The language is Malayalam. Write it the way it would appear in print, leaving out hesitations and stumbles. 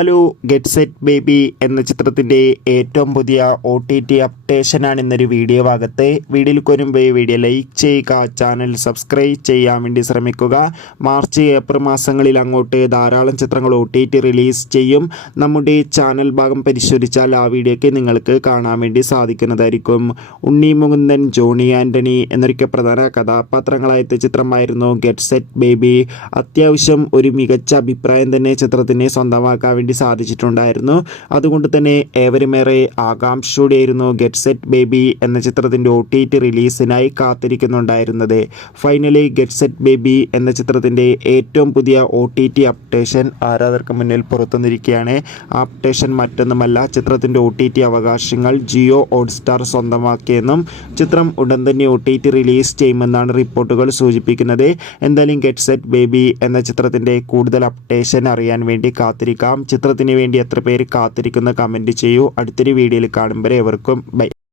ഹലോ, ഗെറ്റ് സെറ്റ് ബേബി എന്ന ചിത്രത്തിൻ്റെ ഏറ്റവും പുതിയ OTT അപ്ഡേഷനാണ് ഇന്നൊരു വീഡിയോ ഭാഗത്ത്. വീഡിയോയിൽ വരുമ്പോൾ വീഡിയോ ലൈക്ക് ചെയ്യുക, ചാനൽ സബ്സ്ക്രൈബ് ചെയ്യാൻ വേണ്ടി ശ്രമിക്കുക. മാർച്ച് ഏപ്രിൽ മാസങ്ങളിൽ അങ്ങോട്ട് ധാരാളം ചിത്രങ്ങൾ OTT റിലീസ് ചെയ്യും. നമ്മുടെ ചാനൽ ഭാഗം പരിശോധിച്ചാൽ ആ വീഡിയോയ്ക്ക് നിങ്ങൾക്ക് കാണാൻ വേണ്ടി സാധിക്കുന്നതായിരിക്കും. ഉണ്ണി മുകുന്ദൻ, ജോണി ആൻ്റണി എന്നൊക്കെ പ്രധാന കഥാപാത്രങ്ങളായ ചിത്രമായിരുന്നു ഗെറ്റ് സെറ്റ് ബേബി. അത്യാവശ്യം ഒരു മികച്ച അഭിപ്രായം തന്നെ ചിത്രത്തിന് സ്വന്തമാക്കാൻ വേണ്ടി സാധിച്ചിട്ടുണ്ടായിരുന്നു. അതുകൊണ്ട് തന്നെ ഏവരുമേറെ ആകാംക്ഷയോടെയായിരുന്നു ഗെറ്റ് സെറ്റ് ബേബി എന്ന ചിത്രത്തിൻ്റെ OTT റിലീസിനായി കാത്തിരിക്കുന്നുണ്ടായിരുന്നത്. ഫൈനലി ഗെറ്റ് സെറ്റ് ബേബി എന്ന ചിത്രത്തിൻ്റെ ഏറ്റവും പുതിയ OTT അപ്ഡേഷൻ ആരാധകർക്ക് മുന്നിൽ പുറത്തുവന്നിരിക്കുകയാണ്. ആ അപ്ഡേഷൻ മറ്റൊന്നുമല്ല, ചിത്രത്തിൻ്റെ OTT അവകാശങ്ങൾ ജിയോ ഹോട്ട്സ്റ്റാർ സ്വന്തമാക്കിയെന്നും ചിത്രം ഉടൻ തന്നെ OTT റിലീസ് ചെയ്യുമെന്നാണ് റിപ്പോർട്ടുകൾ സൂചിപ്പിക്കുന്നത്. എന്തായാലും ഗെറ്റ് സെറ്റ് ബേബി എന്ന ചിത്രത്തിൻ്റെ കൂടുതൽ അപ്ഡേഷൻ അറിയാൻ വേണ്ടി കാത്തിരിക്കാം. ചിത്രത്തിന് വേണ്ടി എത്ര പേര് കാത്തിരിക്കുന്ന കമൻറ്റ് ചെയ്യൂ. അടുത്തൊരു വീഡിയോയിൽ കാണുമ്പോൾ ഏവർക്കും ബൈ.